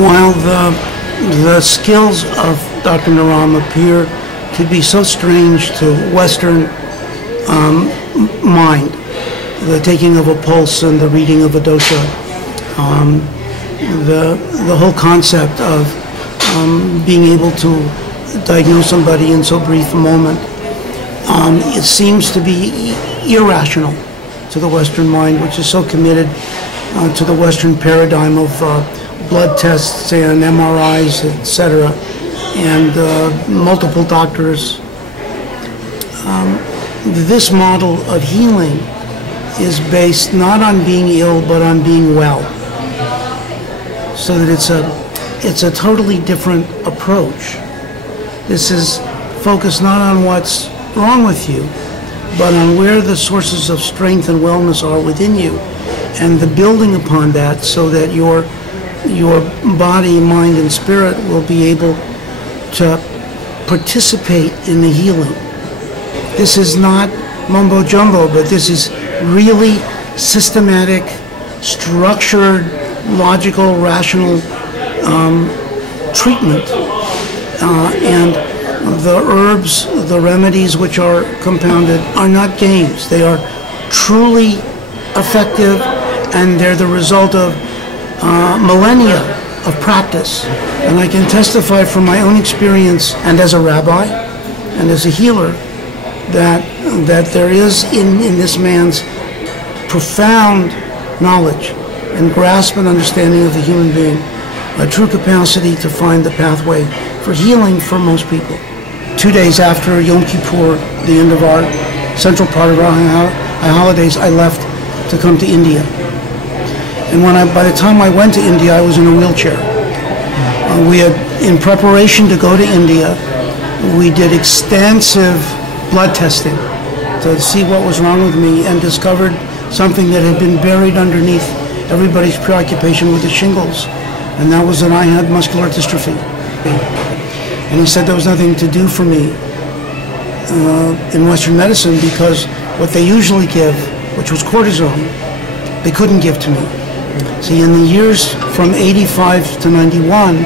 While the skills of Dr. Naram appear to be so strange to Western mind, the taking of a pulse and the reading of a dosha, the whole concept of being able to diagnose somebody in so brief a moment, it seems to be irrational to the Western mind, which is so committed to the Western paradigm of blood tests and MRIs, etc., and multiple doctors. This model of healing is based not on being ill, but on being well. So that it's a totally different approach. This is focused not on what's wrong with you, but on where the sources of strength and wellness are within you, and the building upon that so that your body, mind, and spirit will be able to participate in the healing. This is not mumbo jumbo, but this is really systematic, structured, logical, rational treatment. And the herbs, the remedies which are compounded are not games. They are truly effective, and they're the result of millennia of practice. And I can testify from my own experience and as a rabbi and as a healer that there is in this man's profound knowledge and grasp and understanding of the human being a true capacity to find the pathway for healing for most people. 2 days after Yom Kippur, the end of our central part of our holidays, I left to come to India. And by the time I went to India, I was in a wheelchair. In preparation to go to India, we did extensive blood testing to see what was wrong with me, and discovered something that had been buried underneath everybody's preoccupation with the shingles, and that was that I had muscular dystrophy. And he said there was nothing to do for me in Western medicine, because what they usually give, which was cortisone, they couldn't give to me. See, in the years from 85 to 91,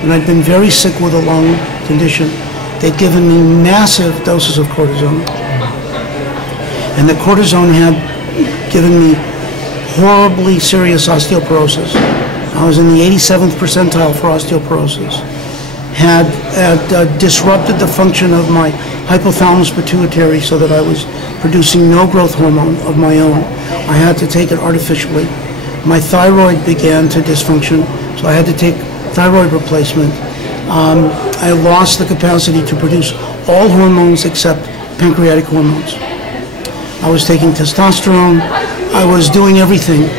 when I'd been very sick with a lung condition, they'd given me massive doses of cortisone. And the cortisone had given me horribly serious osteoporosis. I was in the 87th percentile for osteoporosis. Had disrupted the function of my hypothalamus pituitary so that I was producing no growth hormone of my own. I had to take it artificially. My thyroid began to dysfunction, so I had to take thyroid replacement. I lost the capacity to produce all hormones except pancreatic hormones. I was taking testosterone. I was doing everything,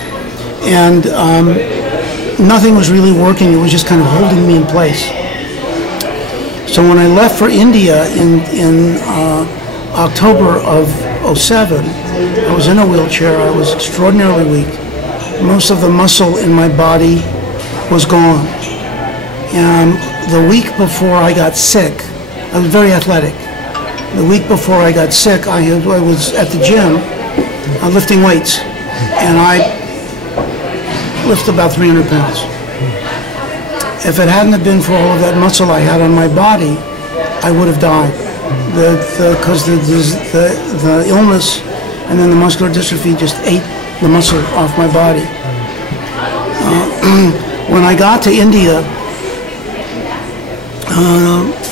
and nothing was really working. It was just kind of holding me in place. So when I left for India in October of '07, I was in a wheelchair. I was extraordinarily weak. Most of the muscle in my body was gone. And the week before I got sick, I was very athletic. The week before I got sick, I was at the gym lifting weights, and I lifted about 300 pounds. If it hadn't have been for all of that muscle I had on my body, I would have died. Because the illness and then the muscular dystrophy just ate the muscle off my body. When I got to India,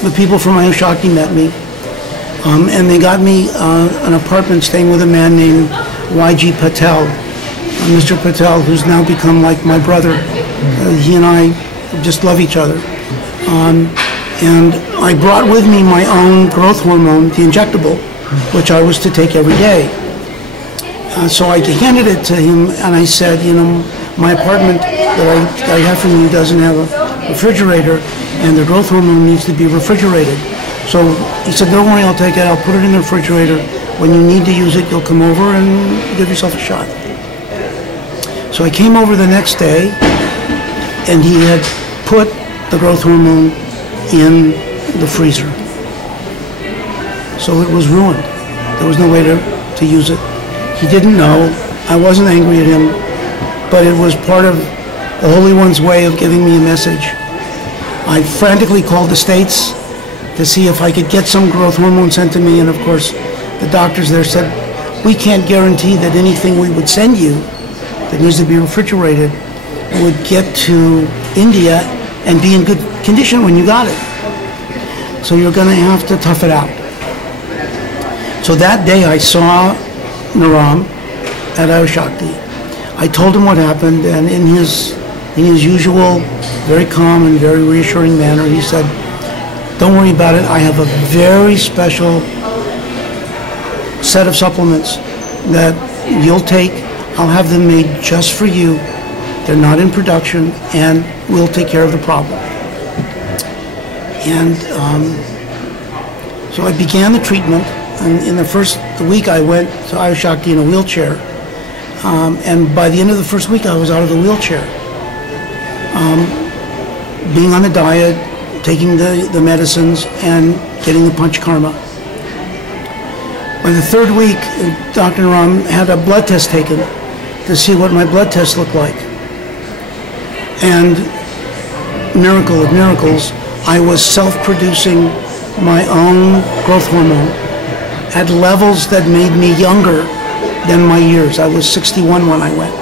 the people from Ayushakti met me, and they got me an apartment staying with a man named Y.G. Patel. Mr. Patel, who's now become like my brother. He and I just love each other. And I brought with me my own growth hormone, the injectable, which I was to take every day. So I handed it to him, and I said, you know, my apartment that I have from you doesn't have a refrigerator, and the growth hormone needs to be refrigerated. So he said, don't worry, I'll take it. I'll put it in the refrigerator. When you need to use it, you'll come over and give yourself a shot. So I came over the next day, and he had put the growth hormone in the freezer. So it was ruined. There was no way to use it. He didn't know. I wasn't angry at him, but it was part of the Holy One's way of giving me a message. I frantically called the States to see if I could get some growth hormone sent to me, and of course, the doctors there said, we can't guarantee that anything we would send you that needs to be refrigerated would get to India and be in good condition when you got it. So you're going to have to tough it out. So that day I saw Naram at Ayushakti. I told him what happened, and in his usual very calm and very reassuring manner, he said, don't worry about it. I have a very special set of supplements that you'll take. I'll have them made just for you. They're not in production, and we'll take care of the problem. And so I began the treatment. And in the first week, I went to Ayushakti in a wheelchair. And by the end of the first week, I was out of the wheelchair. Being on a diet, taking the medicines, and getting the panchakarma. By the third week, Dr. Naram had a blood test taken to see what my blood test looked like. And miracle of miracles, I was self-producing my own growth hormone at levels that made me younger than my years. I was 61 when I went.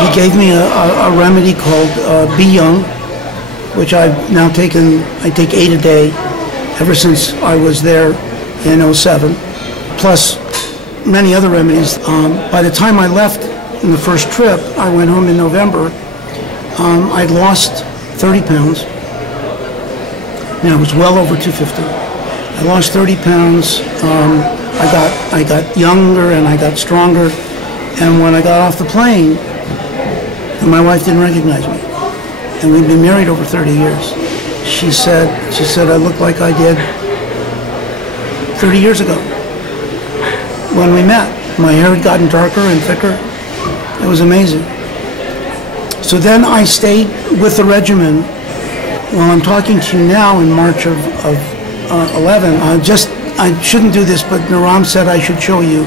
He gave me a remedy called B Young, which I've now taken. I take 8 a day ever since I was there in '07, plus many other remedies. By the time I left in the first trip, I went home in November, I'd lost 30 pounds. I was well over 250. I lost 30 pounds. I got younger and I got stronger. And when I got off the plane, my wife didn't recognize me. And we'd been married over 30 years. She said I looked like I did 30 years ago when we met. My hair had gotten darker and thicker. It was amazing. So then I stayed with the regimen. While I'm talking to you now in March of 11, I shouldn't do this, but Naram said I should show you.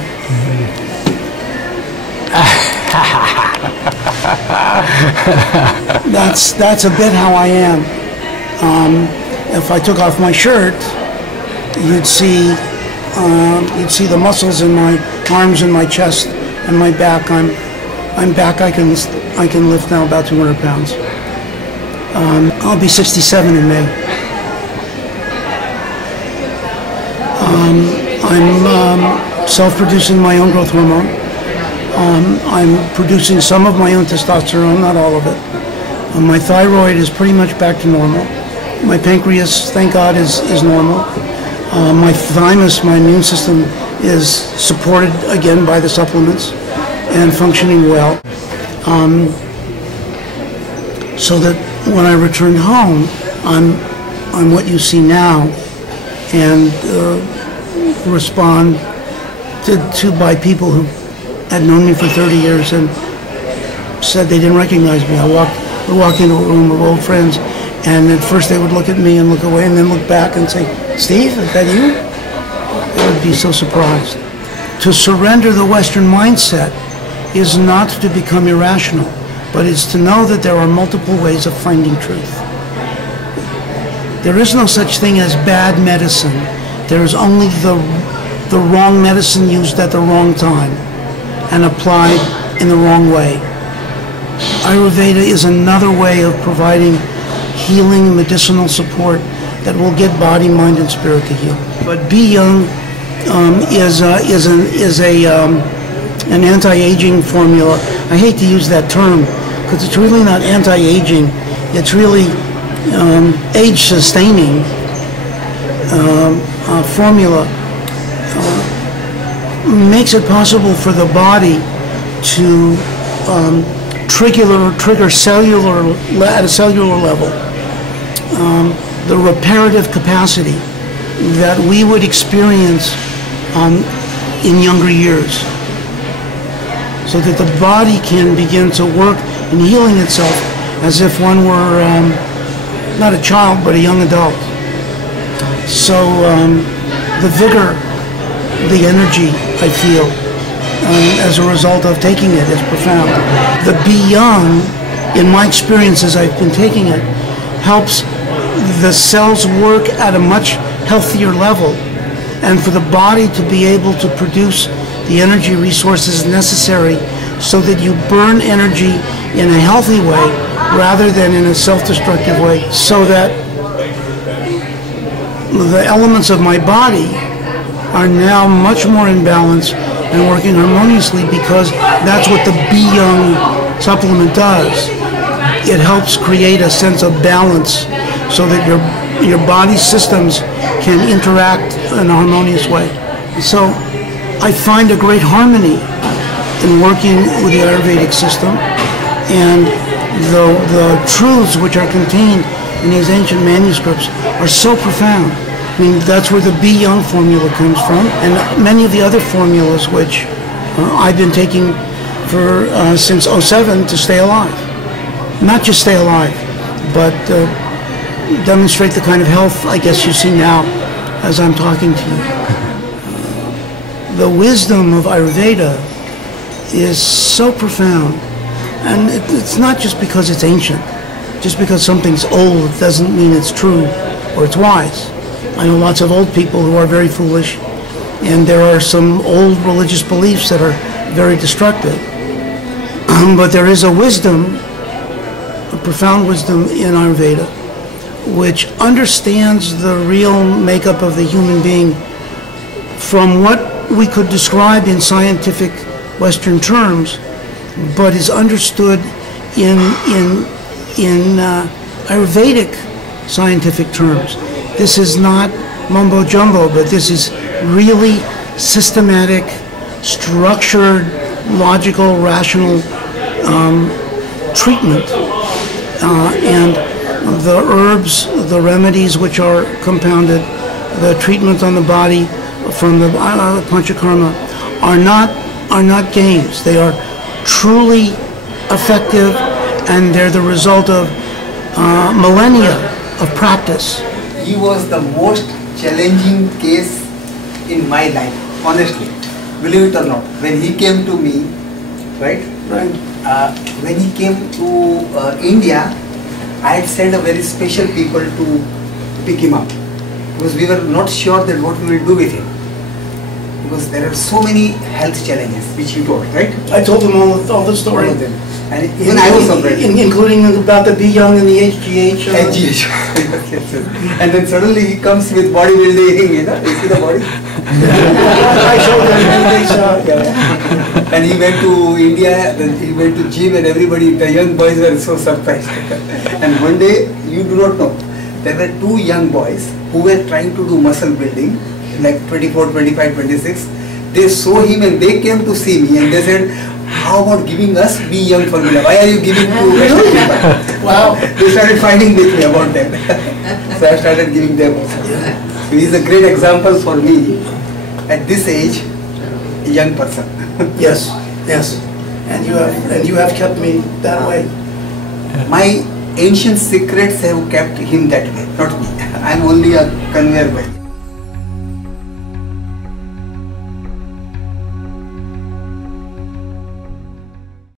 That's a bit how I am. If I took off my shirt, you'd see the muscles in my arms and my chest and my back. I'm back. I can lift now about 200 pounds. I'll be 67 in May. I'm self-producing my own growth hormone. I'm producing some of my own testosterone, not all of it. My thyroid is pretty much back to normal. My pancreas, thank God, is normal. My thymus, my immune system, is supported again by the supplements and functioning well. So that when I returned home, I'm what you see now, and responded to by people who had known me for 30 years and said they didn't recognize me. We'd walk into a room of old friends, and at first they would look at me and look away and then look back and say, "Steve, is that you?" They would be so surprised. To surrender the Western mindset is not to become irrational, but it's to know that there are multiple ways of finding truth. There is no such thing as bad medicine. There is only the wrong medicine used at the wrong time and applied in the wrong way. Ayurveda is another way of providing healing and medicinal support that will get body, mind, and spirit to heal. But B Young is an anti-aging formula. I hate to use that term because it's really not anti-aging. It's really age-sustaining formula. Makes it possible for the body to trigger cellular at a cellular level the reparative capacity that we would experience in younger years, so that the body can begin to work in healing itself as if one were not a child but a young adult. So the vigor, the energy I feel as a result of taking it is profound. The B Young, in my experience as I've been taking it, helps the cells work at a much healthier level, and for the body to be able to produce the energy resources necessary so that you burn energy in a healthy way rather than in a self-destructive way, so that the elements of my body are now much more in balance and working harmoniously, because that's what the B Young supplement does. It helps create a sense of balance so that your body's systems can interact in a harmonious way. So I find a great harmony in working with the Ayurvedic system, and the truths which are contained in these ancient manuscripts are so profound. I mean, that's where the B Young Formula comes from, and many of the other formulas which I've been taking for since '07 to stay alive. Not just stay alive, but demonstrate the kind of health I guess you see now as I'm talking to you. The wisdom of Ayurveda is so profound, and it's not just because it's ancient. Just because something's old doesn't mean it's true or it's wise. I know lots of old people who are very foolish, and there are some old religious beliefs that are very destructive. But there is a wisdom, a profound wisdom in Ayurveda, which understands the real makeup of the human being from what we could describe in scientific Western terms, but is understood in Ayurvedic scientific terms. This is not mumbo jumbo, but this is really systematic, structured, logical, rational treatment. And the herbs, the remedies which are compounded, the treatment on the body from the panchakarma are not games. They are truly effective, and they're the result of millennia of practice. He was the most challenging case in my life, honestly, believe it or not. When he came to me, right? When he came to India, I had sent a very special people to pick him up, because we were not sure that what we will do with him, because there are so many health challenges which you told, right? I told him all the story. All of them. And even I was surprised. Including about the B Young and the HGH. HGH. Yes. And then suddenly he comes with bodybuilding, you see the body? I showed them and they saw it. And he went to India, then he went to gym, and everybody, the young boys were so surprised. And one day, you do not know, there were two young boys who were trying to do muscle building, like 24, 25, 26. They saw him and they came to see me, and they said, how about giving us B Young Formula? Why are you giving to Western people? Wow. They started fighting with me about that. So I started giving them also. So he's a great example for me, at this age, a young person. Yes, yes. And you have kept me that way. My ancient secrets have kept him that way, not me. I'm only a conveyor belt.